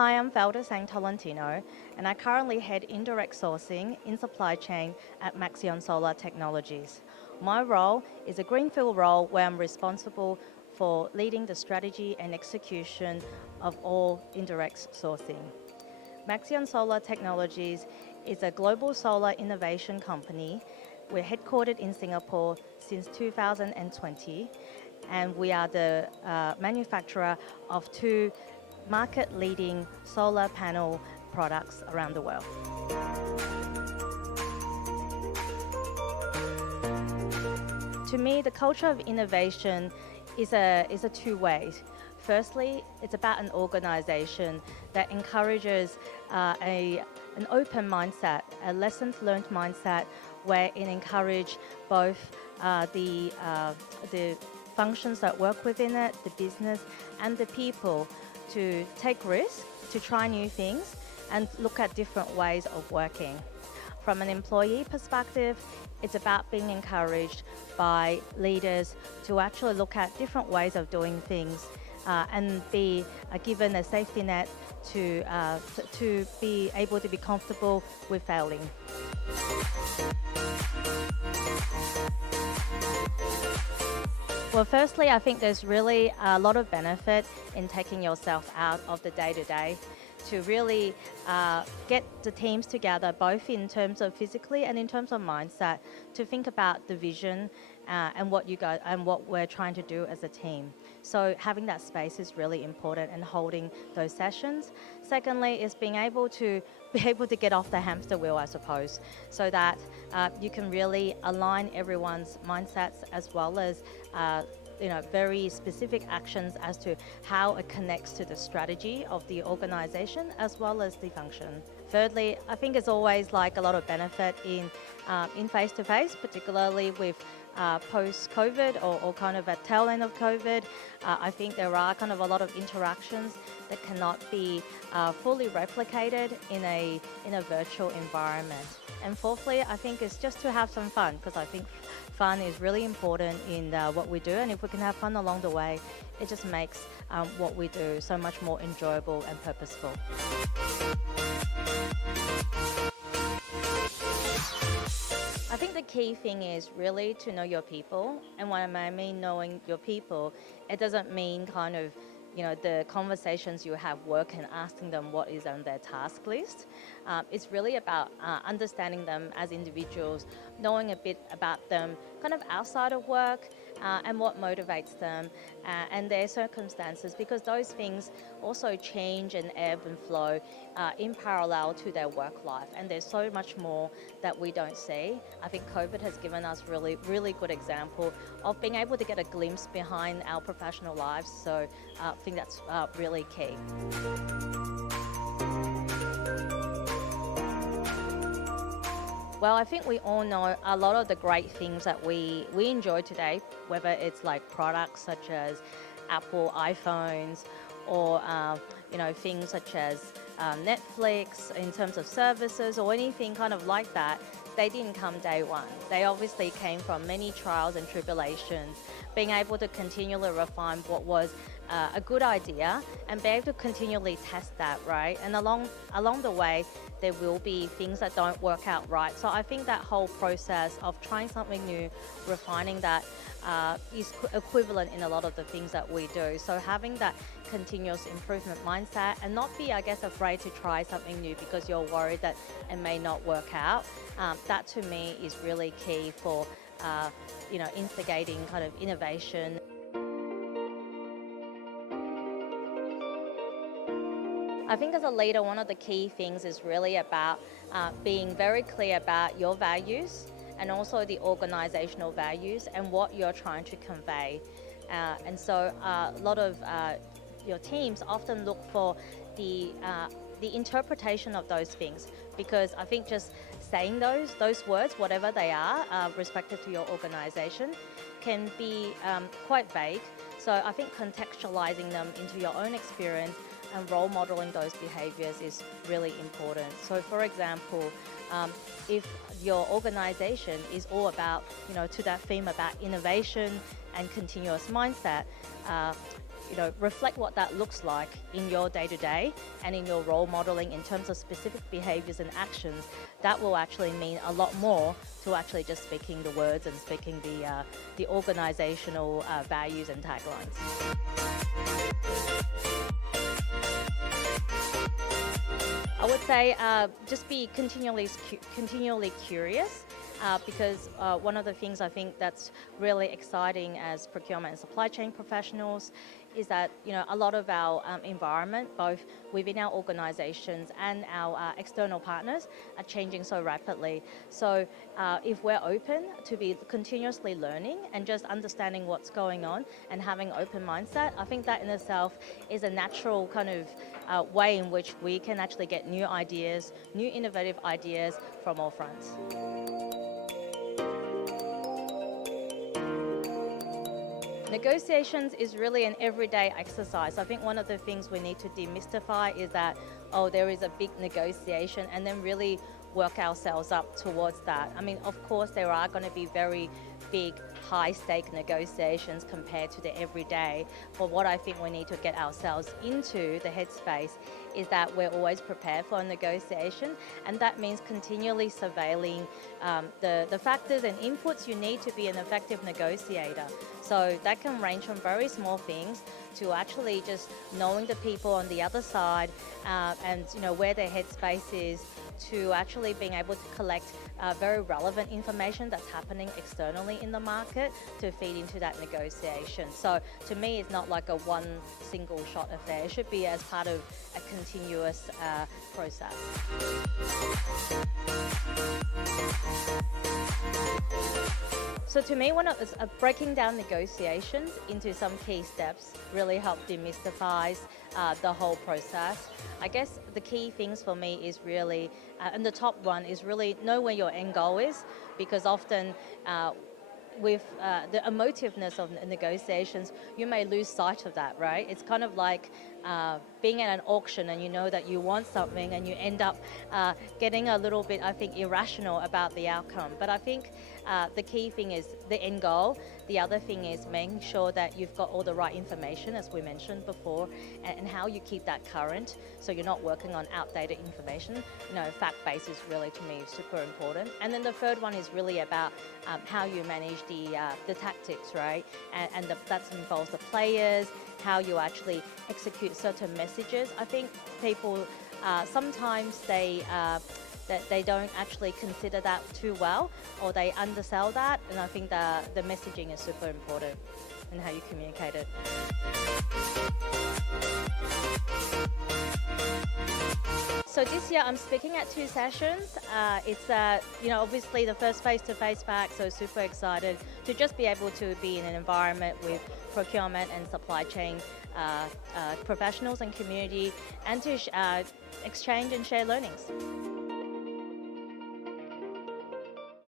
Hi, I'm Felda Sang Tolentino, and I currently head indirect sourcing in supply chain at Maxeon Solar Technologies. My role is a greenfield role where I'm responsible for leading the strategy and execution of all indirect sourcing. Maxeon Solar Technologies is a global solar innovation company. We're headquartered in Singapore since 2020, and we are the manufacturer of two market-leading solar panel products around the world. To me, the culture of innovation is a two-way. Firstly, it's about an organization that encourages an open mindset, a lessons learned mindset, where it encourages both the functions that work within it, the business, and the people to take risks, to try new things, and look at different ways of working. From an employee perspective, it's about being encouraged by leaders to actually look at different ways of doing things and be given a safety net to be able to be comfortable with failing. Well, firstly, I think there's really a lot of benefit in taking yourself out of the day-to-day to really get the teams together, both in terms of physically and in terms of mindset, to think about the vision and what we're trying to do as a team. So having that space is really important, and holding those sessions. Secondly, is being able to get off the hamster wheel, I suppose, so that you can really align everyone's mindsets, as well as very specific actions as to how it connects to the strategy of the organization as well as the function. Thirdly, I think it's always like a lot of benefit in face-to-face, particularly with post-COVID or kind of a tail end of COVID. I think there are kind of a lot of interactions that cannot be fully replicated in a virtual environment. And fourthly, I think it's just to have some fun, because I think fun is really important in what we do, and if we can have fun along the way, it just makes what we do so much more enjoyable and purposeful. I think the key thing is really to know your people, and when I mean knowing your people, it doesn't mean kind of the conversations you have work and asking them what is on their task list. It's really about understanding them as individuals, knowing a bit about them kind of outside of work and what motivates them and their circumstances, because those things also change and ebb and flow in parallel to their work life, and there's so much more that we don't see. I think COVID has given us really, really good example of being able to get a glimpse behind our professional lives, so I think that's really key. Well, I think we all know a lot of the great things that we enjoy today, whether it's like products such as Apple iPhones or things such as Netflix in terms of services or anything kind of like that. They didn't come day one. They obviously came from many trials and tribulations, being able to continually refine what was a good idea and be able to continually test that, right? And along the way, there will be things that don't work out right. So I think that whole process of trying something new, refining that, is equivalent in a lot of the things that we do. So having that continuous improvement mindset and not be, I guess, afraid to try something new because you're worried that it may not work out, that to me is really key for instigating kind of innovation. I think as a leader, one of the key things is really about being very clear about your values and also the organizational values and what you're trying to convey. And so a lot of your teams often look for the interpretation of those things, because I think just saying those words, whatever they are, respective to your organization, can be quite vague. So I think contextualizing them into your own experience and role modeling those behaviors is really important. So for example, if your organization is all about, to that theme about innovation and continuous mindset, reflect what that looks like in your day-to-day and in your role modeling in terms of specific behaviors and actions, that will actually mean a lot more to actually just speaking the words and speaking the organizational values and taglines. I would say just be continually curious. Because one of the things I think that's really exciting as procurement and supply chain professionals is that a lot of our environment, both within our organizations and our external partners, are changing so rapidly. So if we're open to be continuously learning and just understanding what's going on and having open mindset, I think that in itself is a natural kind of way in which we can actually get new ideas, new innovative ideas from all fronts. Negotiations is really an everyday exercise. I think one of the things we need to demystify is that, there is a big negotiation, and then really work ourselves up towards that. I mean, of course, there are going to be very big, high-stake negotiations compared to the everyday. But what I think we need to get ourselves into the headspace is that we're always prepared for a negotiation, and that means continually surveilling the factors and inputs you need to be an effective negotiator. So that can range from very small things to actually just knowing the people on the other side and where their headspace is, to actually being able to collect very relevant information that's happening externally in the market to feed into that negotiation. So to me, it's not like a one single shot affair. It should be as part of a continuous process. So to me, breaking down negotiations into some key steps really help demystify the whole process. I guess the key things for me is really, and the top one is really know where your end goal is, because often with the emotiveness of negotiations, you may lose sight of that, right? It's kind of like being at an auction and you know that you want something and you end up getting a little bit, I think, irrational about the outcome. But I think the key thing is the end goal. The other thing is making sure that you've got all the right information, as we mentioned before, and how you keep that current so you're not working on outdated information. Fact-based is really, to me, super important. And then the third one is really about how you manage the tactics, right? And that involves the players, how you actually execute certain messages. I think people sometimes they don't actually consider that too well, or they undersell that, and I think the messaging is super important and how you communicate it. So this year I'm speaking at 2 sessions. It's obviously the first face-to-face back, so super excited to just be able to be in an environment with procurement and supply chain professionals and community, and to exchange and share learnings.